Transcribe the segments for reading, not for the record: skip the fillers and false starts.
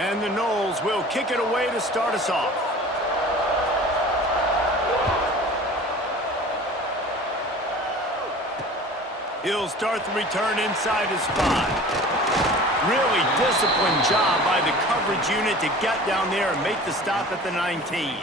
And the Noles will kick it away to start us off. He'll start the return inside his 5. Really disciplined job by the coverage unit to get down there and make the stop at the 19.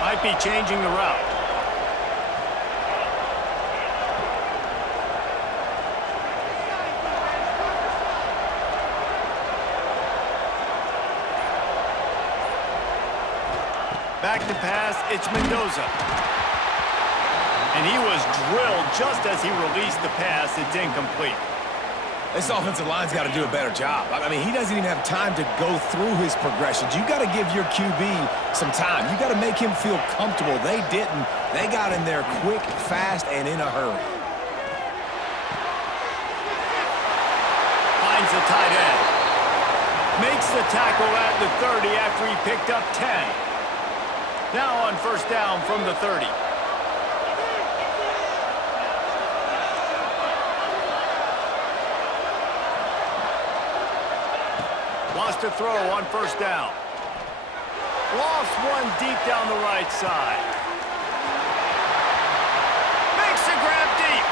Might be changing the route. Back to pass, it's Mendoza. And he was drilled just as he released the pass. It's incomplete. This offensive line's got to do a better job. I mean, he doesn't even have time to go through his progressions. You got to give your QB some time. You got to make him feel comfortable. They didn't. They got in there quick, fast, and in a hurry. Finds the tight end. Makes the tackle at the 30 after he picked up 10. Now on first down from the 30. Wants to throw on first down. Lost one deep down the right side. Makes the grab deep.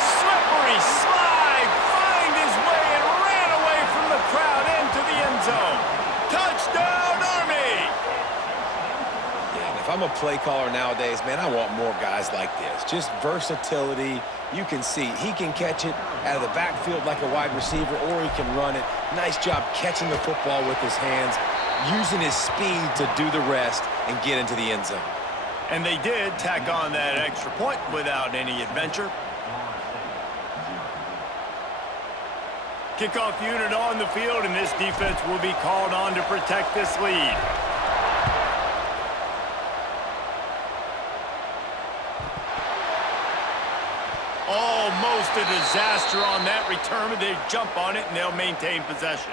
Slippery slide. Find his way and ran away from the crowd into the end zone. Touchdown, Army! Yeah, if I'm a play caller nowadays, man, I want more guys like this. Just versatility. You can see he can catch it out of the backfield like a wide receiver, or he can run it. Nice job catching the football with his hands, using his speed to do the rest and get into the end zone. And they did tack on that extra point without any adventure. Kickoff unit on the field, and this defense will be called on to protect this lead. Almost a disaster on that return, but they jump on it and they'll maintain possession.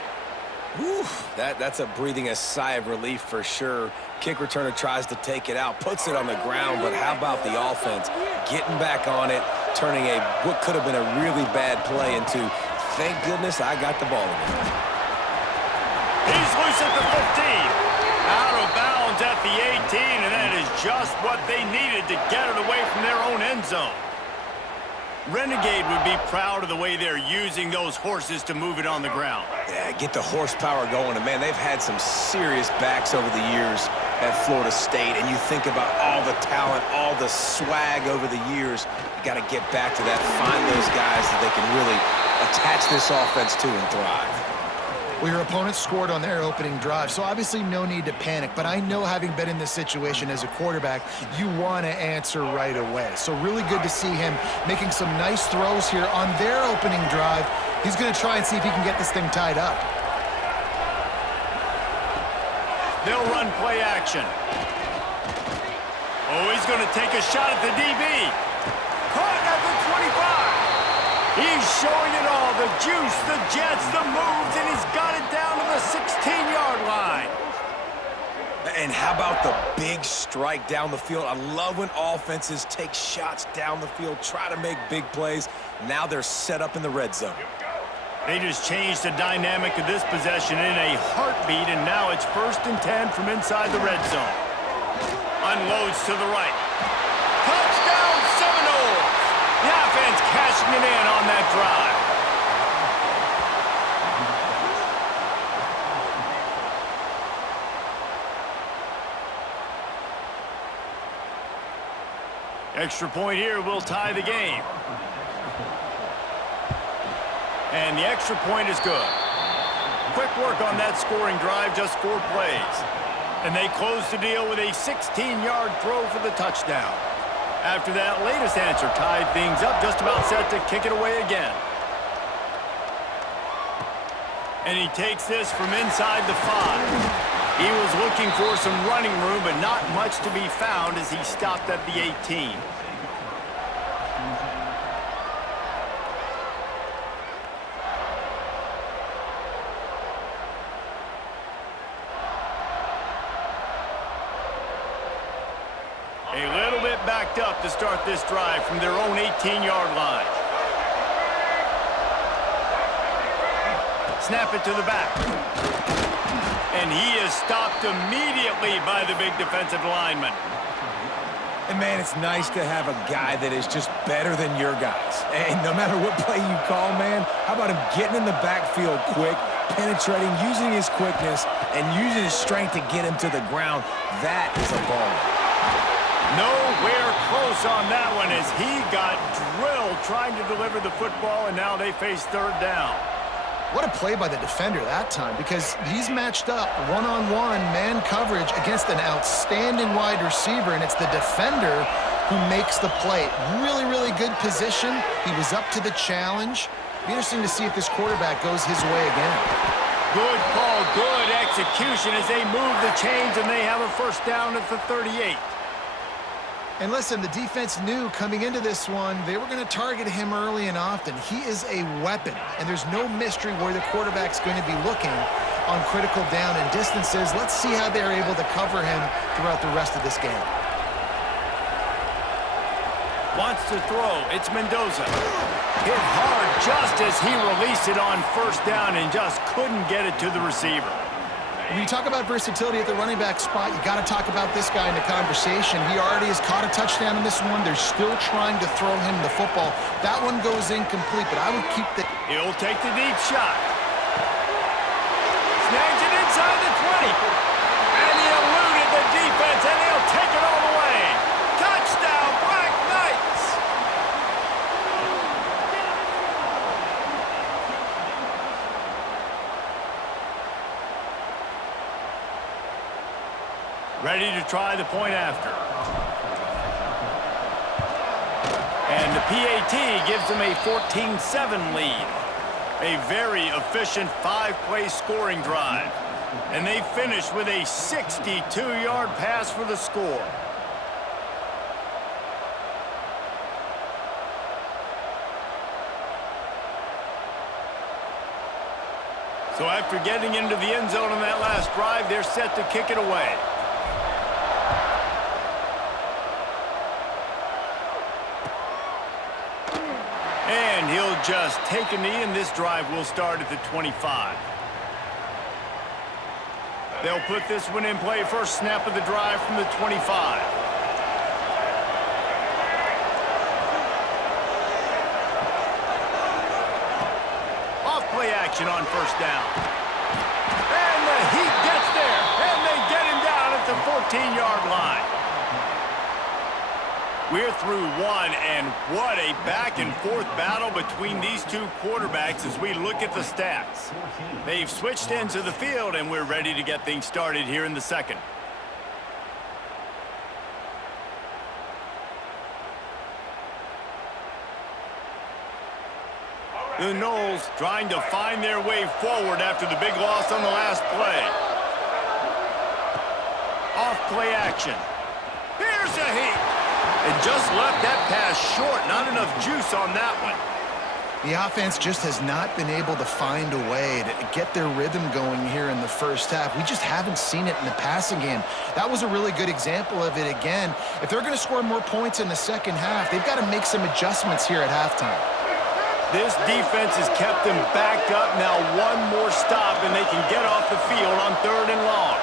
Whew, that's a breathing a sigh of relief for sure. Kick returner tries to take it out, puts it on the ground, but how about the offense getting back on it, turning what could have been a really bad play into, thank goodness I got the ball again. He's loose at the 15. Out of bounds at the 18, and that is just what they needed to get it away from their own end zone. Renegade would be proud of the way they're using those horses to move it on the ground. Yeah, get the horsepower going. And, man, they've had some serious backs over the years at Florida State. And you think about all the talent, all the swag over the years. You got to get back to that, find those guys that they can really attach this offense to and thrive. Well, your opponent scored on their opening drive, so obviously no need to panic. But I know, having been in this situation as a quarterback, you want to answer right away. So really good to see him making some nice throws here on their opening drive. He's going to try and see if he can get this thing tied up. They'll run play action. Oh, he's going to take a shot at the DB. Caught at the 25. He's showing it all, the juice, the jets, the moves, and he's got it down to the 16-yard line. And how about the big strike down the field? I love when offenses take shots down the field, try to make big plays. Now they're set up in the red zone. They just changed the dynamic of this possession in a heartbeat, and now it's 1st and 10 from inside the red zone. Unloads to the right. Touchdown, Seminoles! The offense cashing it in on that drive. Extra point here will tie the game. And the extra point is good. Quick work on that scoring drive, just 4 plays. And they close the deal with a 16-yard throw for the touchdown. After that latest answer tied things up, just about set to kick it away again. And he takes this from inside the 5. He was looking for some running room, but not much to be found as he stopped at the 18. A little bit backed up to start this drive from their own 18-yard line. Snap it to the back. And he is stopped immediately by the big defensive lineman. And, man, it's nice to have a guy that is just better than your guys. And no matter what play you call, man, how about him getting in the backfield quick, penetrating, using his quickness, and using his strength to get him to the ground? That is a ball. Nowhere close on that one as he got drilled trying to deliver the football, and now they face third down. What a play by the defender that time, because he's matched up one-on-one man coverage against an outstanding wide receiver, and it's the defender who makes the play. Really, really good position. He was up to the challenge. Be interesting to see if this quarterback goes his way again. Good call, good execution as they move the chains, and they have a first down at the 38. And listen, the defense knew coming into this one, they were going to target him early and often. He is a weapon, and there's no mystery where the quarterback's going to be looking on critical down and distances. Let's see how they're able to cover him throughout the rest of this game. Wants to throw. It's Mendoza. Hit hard just as he released it on first down and just couldn't get it to the receiver. When you talk about versatility at the running back spot, you got to talk about this guy in the conversation. He already has caught a touchdown in this one. They're still trying to throw him the football. That one goes incomplete, but I would keep the... He'll take the deep shot. Snags it inside the 20. And he eluded the defense, and he'll take it all the way. Touchdown, Black Knights! Ready to try the point after. And the PAT gives them a 14-7 lead. A very efficient five-play scoring drive. And they finish with a 62-yard pass for the score. So after getting into the end zone on that last drive, they're set to kick it away. And he'll just take a knee, and this drive will start at the 25. They'll put this one in play. First snap of the drive from the 25. Off play action on first down. And the Heat gets there, and they get him down at the 14-yard line. We're through one, and what a back-and-forth battle between these two quarterbacks as we look at the stats. They've switched into the field, and we're ready to get things started here in the second. The Noles trying to find their way forward after the big loss on the last play. Off play action. Here's a Heat. And just left that pass short. Not enough juice on that one. The offense just has not been able to find a way to get their rhythm going here in the first half. We just haven't seen it in the passing game. That was a really good example of it again. If they're going to score more points in the second half, they've got to make some adjustments here at halftime. This defense has kept them backed up. Now one more stop, and they can get off the field on third and long.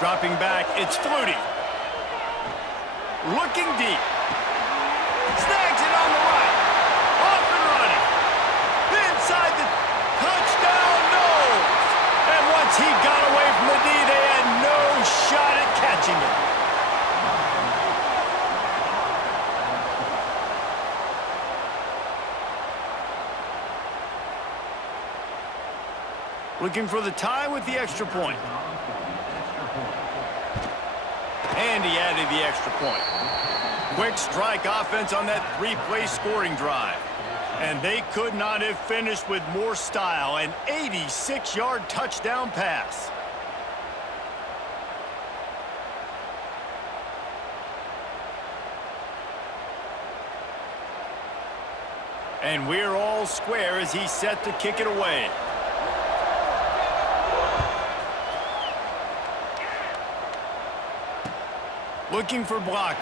Dropping back, it's Flutie. Looking deep. Snags it on the right. Off and running. Inside the touchdown, Noles. And once he got away from the D, they had no shot at catching him. Looking for the tie with the extra point. And he added the extra point. Quick strike offense on that three-play scoring drive. And they could not have finished with more style. An 86-yard touchdown pass. And we're all square as he's set to kick it away. Looking for blockers.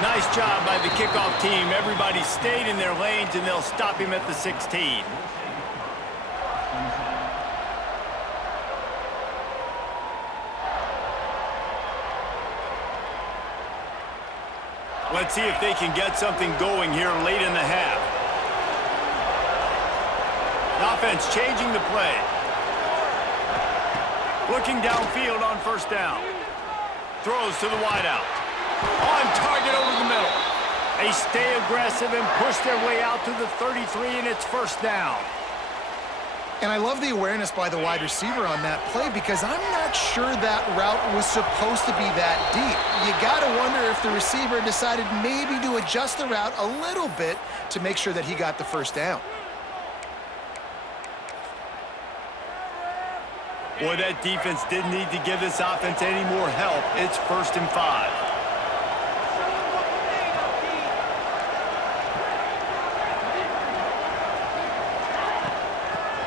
Nice job by the kickoff team. Everybody stayed in their lanes, and they'll stop him at the 16. Let's see if they can get something going here late in the half. Offense changing the play. Looking downfield on first down. Throws to the wideout. On target over the middle. They stay aggressive and push their way out to the 33, and it's first down. And I love the awareness by the wide receiver on that play because I'm not sure that route was supposed to be that deep. You got to wonder if the receiver decided maybe to adjust the route a little bit to make sure that he got the first down. Boy, that defense didn't need to give this offense any more help. It's 1st and 5.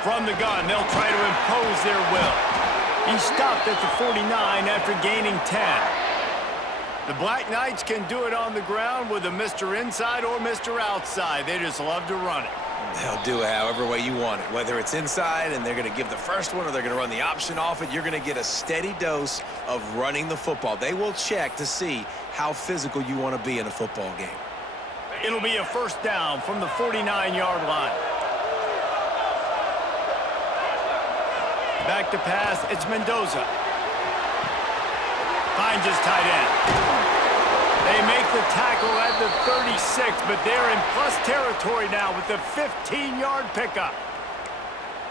From the gun, they'll try to impose their will. He stopped at the 49 after gaining 10. The Black Knights can do it on the ground with a Mr. Inside or Mr. Outside. They just love to run it. They'll do it however way you want it. Whether it's inside and they're going to give the first one or they're going to run the option off it, you're going to get a steady dose of running the football. They will check to see how physical you want to be in a football game. It'll be a first down from the 49-yard line. Back to pass, it's Mendoza. Finds his tight end. They make the tackle at the 36, but they're in plus territory now with the 15-yard pickup.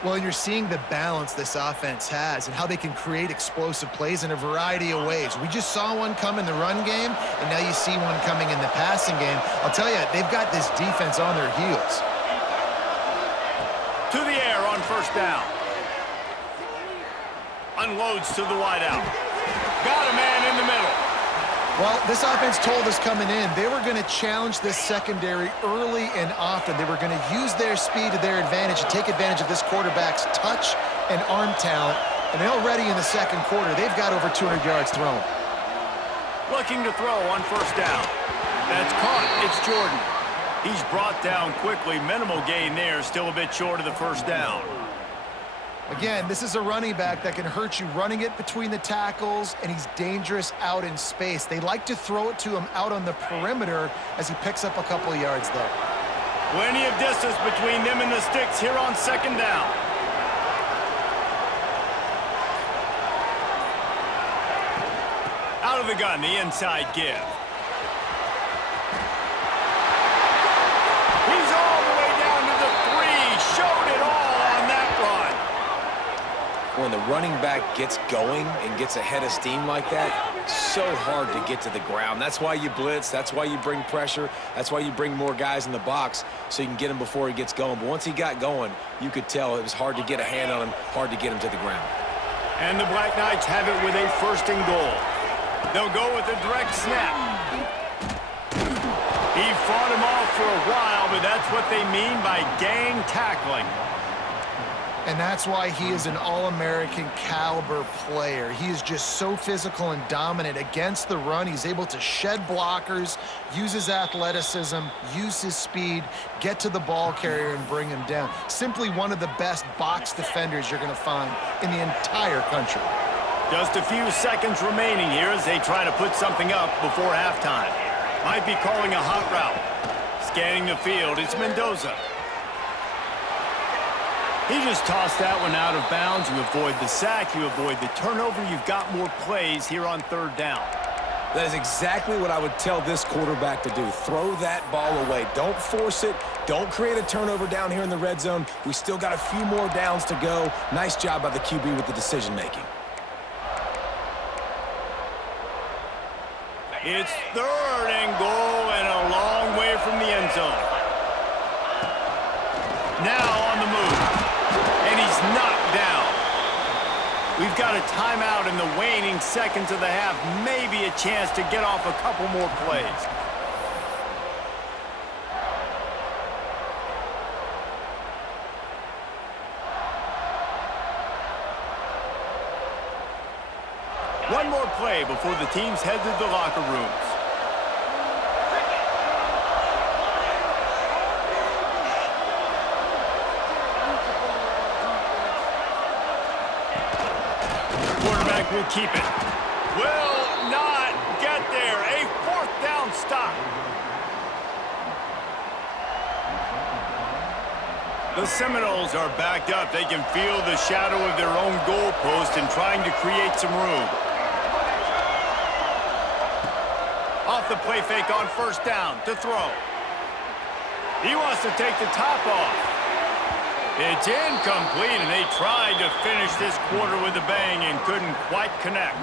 Well, and you're seeing the balance this offense has and how they can create explosive plays in a variety of ways. We just saw one come in the run game, and now you see one coming in the passing game. I'll tell you, they've got this defense on their heels. To the air on first down. Unloads to the wideout. Got a man in the middle. Well, this offense told us coming in they were going to challenge this secondary early and often. They were going to use their speed to their advantage and take advantage of this quarterback's touch and arm talent. And already in the second quarter, they've got over 200 yards thrown. Looking to throw on first down. That's caught. It's Jordan. He's brought down quickly. Minimal gain there. Still a bit short of the first down. Again, this is a running back that can hurt you running it between the tackles, and he's dangerous out in space. They like to throw it to him out on the perimeter as he picks up a couple of yards there. Plenty of distance between them and the sticks here on second down. Out of the gun, the inside give. He's all the way down to the 3. Showed it all on that run. When the running back gets going and gets ahead of steam like that, so hard to get to the ground. That's why you blitz. That's why you bring pressure. That's why you bring more guys in the box so you can get him before he gets going. But once he got going, you could tell it was hard to get a hand on him, hard to get him to the ground. And the Black Knights have it with a 1st and goal. They'll go with a direct snap. He fought him off for a while, but that's what they mean by gang tackling. And that's why he is an All-American caliber player. He is just so physical and dominant against the run. He's able to shed blockers, use his athleticism, use his speed, get to the ball carrier and bring him down. Simply one of the best box defenders you're going to find in the entire country. Just a few seconds remaining here as they try to put something up before halftime. Might be calling a hot route. Scanning the field, it's Mendoza. He just tossed that one out of bounds. You avoid the sack, you avoid the turnover. You've got more plays here on third down. That is exactly what I would tell this quarterback to do. Throw that ball away. Don't force it. Don't create a turnover down here in the red zone. We still got a few more downs to go. Nice job by the QB with the decision-making. It's 3rd and goal and a long way from the end zone. Now on the move. And he's knocked down. We've got a timeout in the waning seconds of the half. Maybe a chance to get off a couple more plays. One more play before the teams head to the locker rooms. Quarterback will keep it. Will not get there. A fourth down stop. The Seminoles are backed up. They can feel the shadow of their own goalpost and trying to create some room. Off the play fake on first down to throw. He wants to take the top off. It's incomplete, and they tried to finish this quarter with a bang and couldn't quite connect.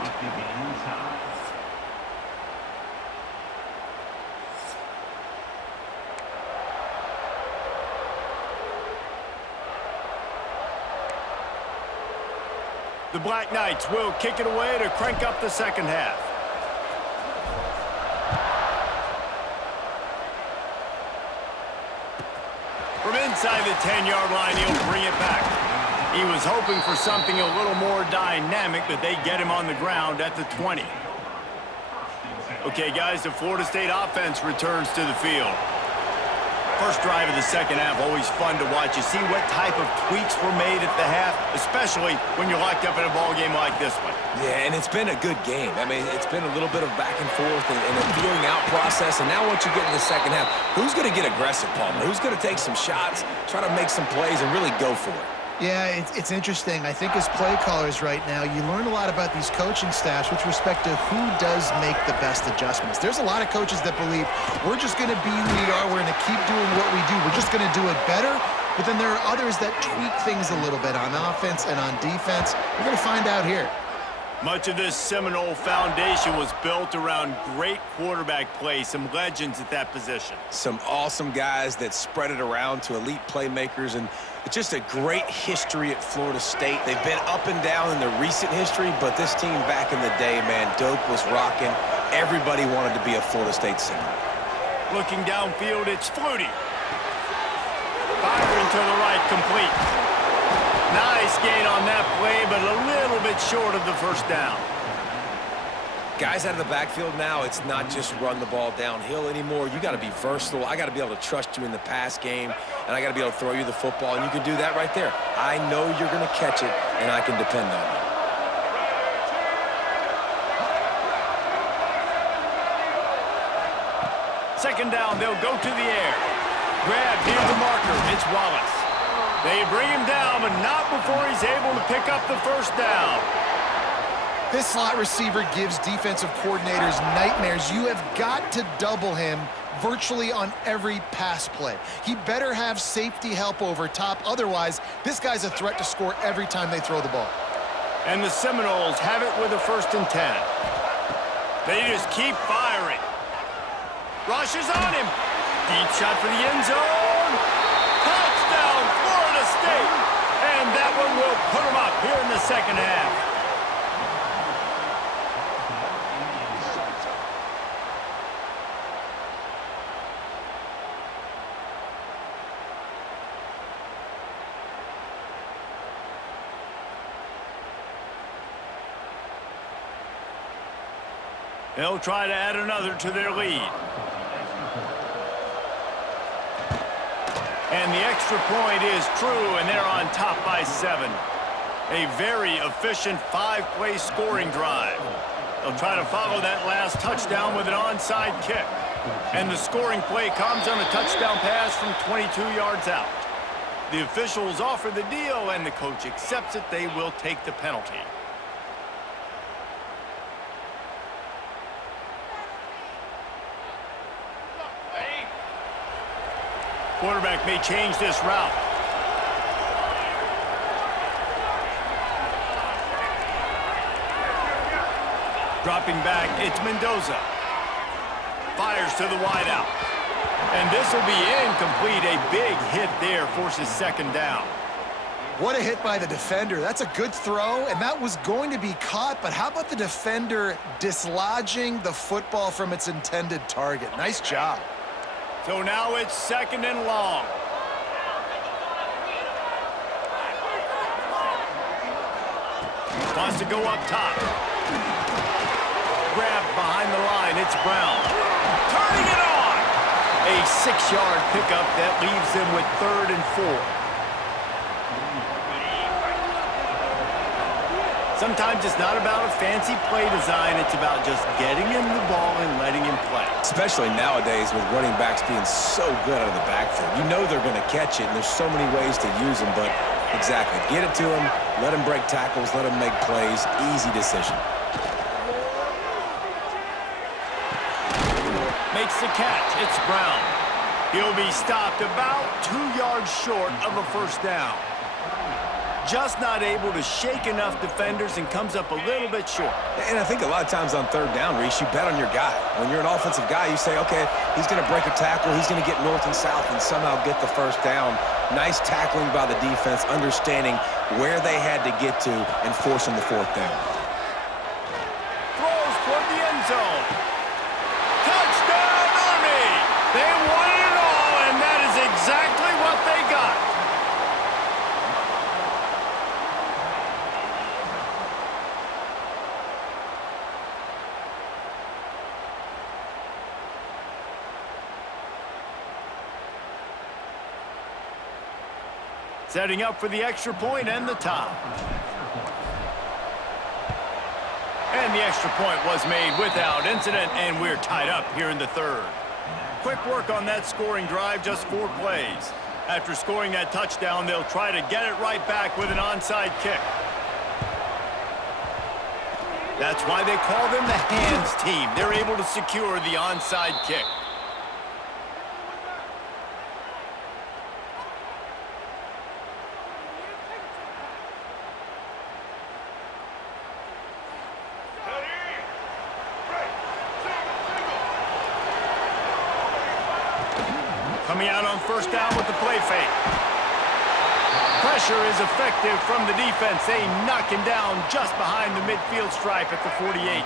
The Black Knights will kick it away to crank up the second half. From inside the 10-yard line, he'll bring it back. He was hoping for something a little more dynamic, but they get him on the ground at the 20. Okay, guys, the Florida State offense returns to the field. First drive of the second half, always fun to watch. You see what type of tweaks were made at the half, especially when you're locked up in a ball game like this one. Yeah, and it's been a good game. I mean, it's been a little bit of back and forth and a feeling out process. And now once you get in the second half, who's going to get aggressive, Palmer? Who's going to take some shots, try to make some plays, and really go for it? Yeah, it's interesting. I think as play callers right now, you learn a lot about these coaching staffs with respect to who does make the best adjustments. There's a lot of coaches that believe we're just going to be who we are. We're going to keep doing what we do. We're just going to do it better. But then there are others that tweak things a little bit on offense and on defense. We're going to find out here. Much of this Seminole foundation was built around great quarterback play, some legends at that position. Some awesome guys that spread it around to elite playmakers, and it's just a great history at Florida State. They've been up and down in the recent history, but this team back in the day, man, Doak was rocking. Everybody wanted to be a Florida State Seminole. Looking downfield, it's Flutie. Firing to the right, complete. Nice gain on that play, but a little bit short of the first down. Guys out of the backfield now, it's not just run the ball downhill anymore. You got to be versatile. I got to be able to trust you in the pass game, and I got to be able to throw you the football, and you can do that right there. I know you're going to catch it, and I can depend on you. Second down, they'll go to the air. Grab near the marker. It's Wallace. They bring him down, but not before he's able to pick up the first down. This slot receiver gives defensive coordinators nightmares. You have got to double him virtually on every pass play. He better have safety help over top. Otherwise, this guy's a threat to score every time they throw the ball. And the Seminoles have it with a 1st and 10. They just keep firing. Rush is on him. Deep shot for the end zone. Touchdown, Florida State. And that one will put them up here in the second half. They'll try to add another to their lead. And the extra point is true, and they're on top by 7. A very efficient 5-play scoring drive. They'll try to follow that last touchdown with an onside kick. And the scoring play comes on a touchdown pass from 22 yards out. The officials offer the deal, and the coach accepts it. They will take the penalty. Quarterback may change this route. Dropping back, it's Mendoza. Fires to the wideout. And this will be incomplete. A big hit there forces second down. What a hit by the defender. That's a good throw, and that was going to be caught, but how about the defender dislodging the football from its intended target? Nice job. So now it's 2nd and long. Wants to go up top. Grab behind the line, it's Brown. Turning it on! A 6-yard pickup that leaves them with 3rd and 4. Sometimes it's not about a fancy play design, it's about just getting him the ball and letting him play. Especially nowadays with running backs being so good out of the backfield. You know they're going to catch it, and there's so many ways to use them, but exactly. Get it to him, let him break tackles, let him make plays. Easy decision. Makes the catch. It's Brown. He'll be stopped about 2 yards short of a first down. Just not able to shake enough defenders and comes up a little bit short. And I think a lot of times on 3rd down, Reese, you bet on your guy. When you're an offensive guy, you say, okay, he's going to break a tackle, he's going to get north and south and somehow get the first down. Nice tackling by the defense, understanding where they had to get to and forcing the 4th down. Throws toward the end zone. Touchdown, Army! They wanted it all, and that is exactly what they got. Setting up for the extra point and the tie. And the extra point was made without incident, and we're tied up here in the 3rd. Quick work on that scoring drive, just 4 plays. After scoring that touchdown, they'll try to get it right back with an onside kick. That's why they call them the hands team. They're able to secure the onside kick. Coming out on first down with the play fake. Pressure is effective from the defense. They knock him down just behind the midfield stripe at the 48.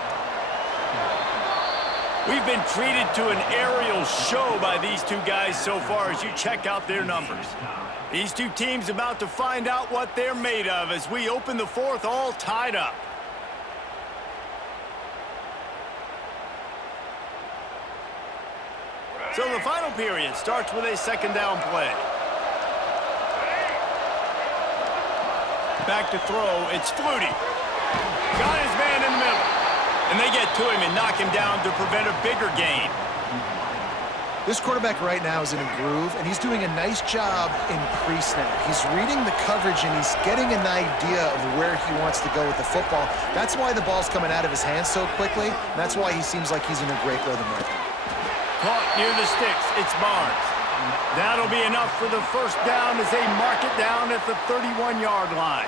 We've been treated to an aerial show by these two guys so far as you check out their numbers. These two teams about to find out what they're made of as we open the 4th all tied up. So the final period starts with a 2nd down play. Back to throw, it's Flutie. Got his man in the middle. And they get to him and knock him down to prevent a bigger gain. This quarterback right now is in a groove, and he's doing a nice job in pre-snap. He's reading the coverage, and he's getting an idea of where he wants to go with the football. That's why the ball's coming out of his hands so quickly, and that's why he seems like he's in a great rhythm right now. Caught near the sticks, it's Barnes. That'll be enough for the first down as they mark it down at the 31-yard line.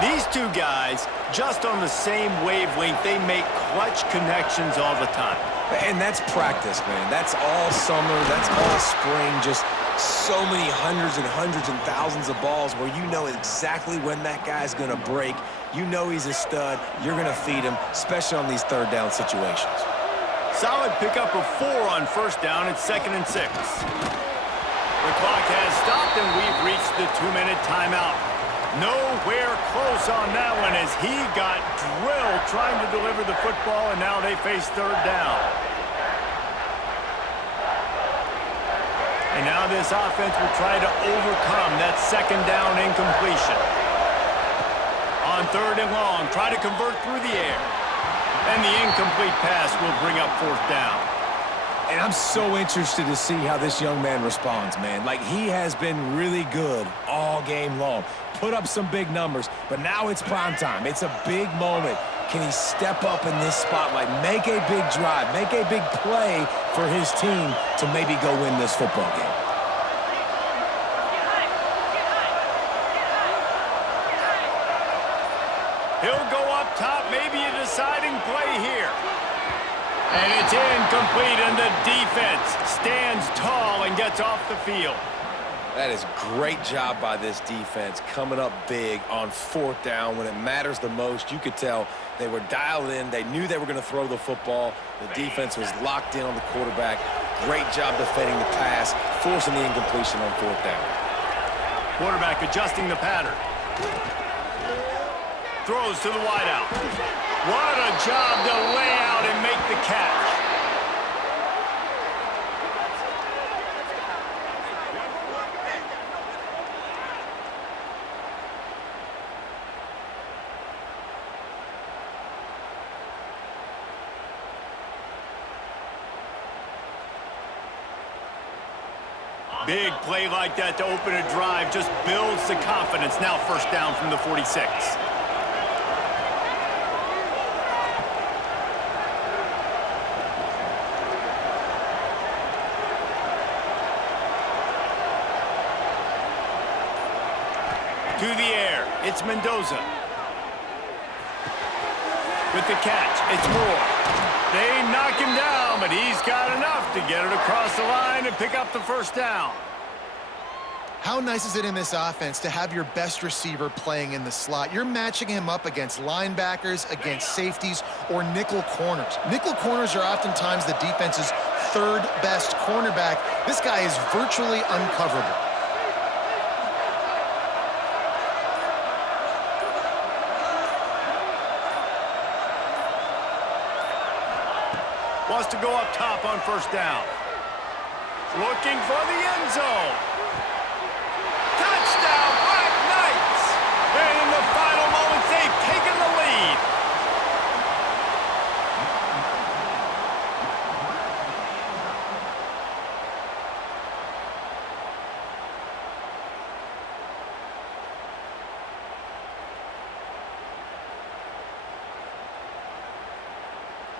These two guys, just on the same wavelength, they make clutch connections all the time. And that's practice, man. That's all summer. That's all spring. Just so many hundreds and thousands of balls where you know exactly when that guy's going to break. You know he's a stud. You're going to feed him, especially on these 3rd down situations. Solid pickup of 4 on first down. It's 2nd and 6. The clock has stopped, and we've reached the 2-minute timeout. Nowhere close on that one as he got drilled trying to deliver the football, and now they face 3rd down. And now this offense will try to overcome that 2nd down incompletion. On 3rd and long, try to convert through the air. And the incomplete pass will bring up 4th down. And I'm so interested to see how this young man responds, man. Like, he has been really good all game long. Put up some big numbers, but now it's prime time. It's a big moment. Can he step up in this spotlight, make a big drive, make a big play for his team to maybe go win this football game? He'll go up top, maybe a deciding play here. And it's incomplete, and the defense stands tall and gets off the field. That is great job by this defense, coming up big on 4th down when it matters the most. You could tell they were dialed in. They knew they were going to throw the football. The defense was locked in on the quarterback. Great job defending the pass, forcing the incompletion on 4th down. Quarterback adjusting the pattern. Throws to the wideout. What a job to lay out and make the catch. Big play like that to open a drive just builds the confidence. Now first down from the 46. To the air, it's Mendoza. With the catch, it's Moore. They knock him down, but he's got enough to get it across the line and pick up the first down. How nice is it in this offense to have your best receiver playing in the slot? You're matching him up against linebackers, against safeties, or nickel corners. Nickel corners are oftentimes the defense's third best cornerback. This guy is virtually uncoverable. Wants to go up top on first down. Looking for the end zone. Touchdown, Black Knights! And in the final moments, they've taken the lead.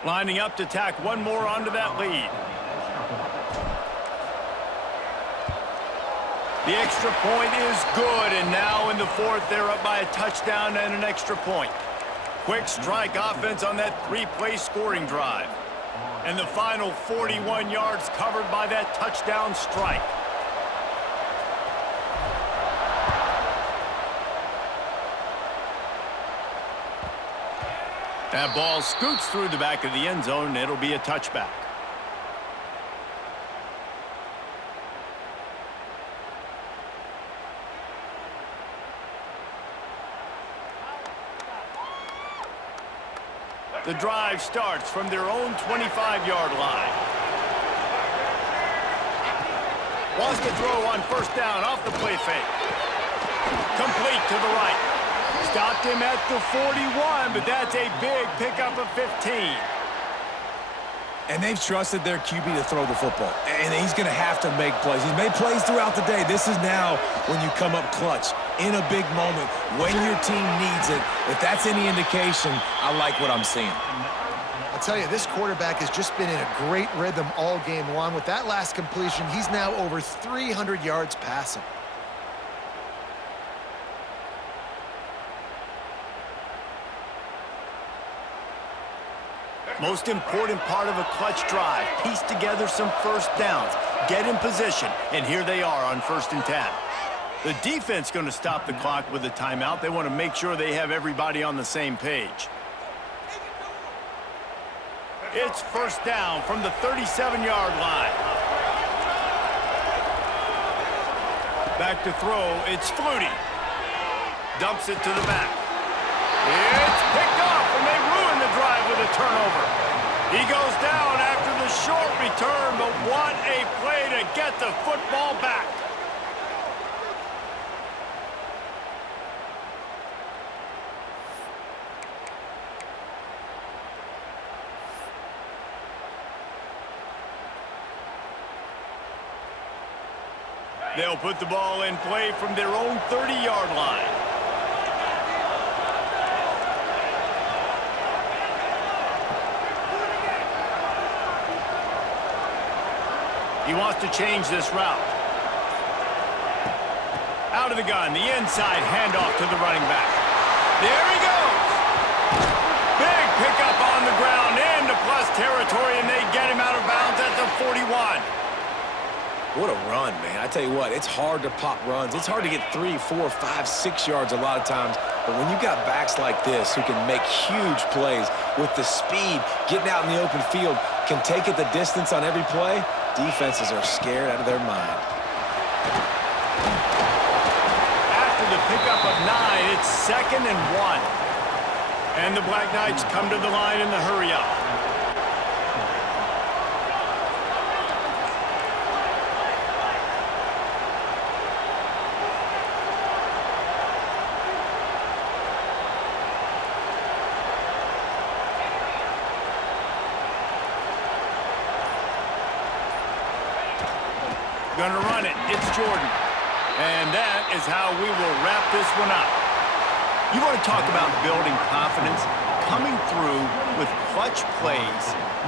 Lining up to tack one more onto that lead. The extra point is good, and now in the fourth, they're up by a touchdown and an extra point. Quick strike offense on that three-play scoring drive. And the final 41 yards covered by that touchdown strike. That ball scoots through the back of the end zone, and it'll be a touchback. The drive starts from their own 25-yard line. Wants to throw on first down off the play fake. Complete to the right. Stopped him at the 41, but that's a big pickup of 15. And they've trusted their QB to throw the football. And he's going to have to make plays. He's made plays throughout the day. This is now when you come up clutch in a big moment when your team needs it. If that's any indication, I like what I'm seeing. I'll tell you, this quarterback has just been in a great rhythm all game long. With that last completion, he's now over 300 yards passing. Most important part of a clutch drive, piece together some first downs, get in position, and here they are on 1st and 10. The defense going to stop the clock with a timeout. They want to make sure they have everybody on the same page. It's first down from the 37-yard line. Back to throw, it's Flutie. Dumps it to the back. It's picked off, and they ruin the drive with a turnover. He goes down after the short return, but what a play to get the football back. They'll put the ball in play from their own 30-yard line. He wants to change this route. Out of the gun, the inside handoff to the running back. There he goes. Big pickup on the ground into plus territory, and they get him out of bounds at the 41. What a run, man. I tell you what, it's hard to pop runs. It's hard to get 3, 4, 5, 6 yards a lot of times. But when you've got backs like this who can make huge plays with the speed, getting out in the open field, can take it the distance on every play, defenses are scared out of their mind. After the pickup of 9, it's 2nd and 1. And the Black Knights come to the line in the hurry-up. Gonna run it. It's Jordan. And that is how we will wrap this one up. You want to talk about building confidence? Coming through with clutch plays,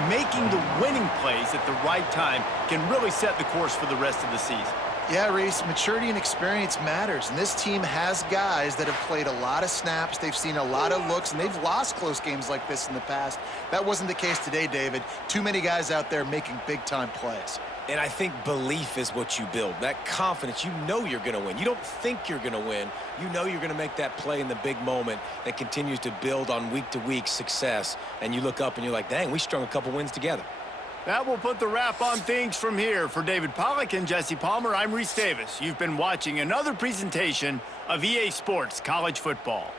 making the winning plays at the right time can really set the course for the rest of the season. Yeah, Reese, maturity and experience matters, and this team has guys that have played a lot of snaps, they've seen a lot of looks, and they've lost close games like this in the past. That wasn't the case today, David. Too many guys out there making big-time plays. And I think belief is what you build. That confidence, you know you're going to win. You don't think you're going to win. You know you're going to make that play in the big moment that continues to build on week-to-week success. And you look up and you're like, dang, we strung a couple wins together. That will put the wrap on things from here. For David Pollack and Jesse Palmer, I'm Reese Davis. You've been watching another presentation of EA Sports College Football.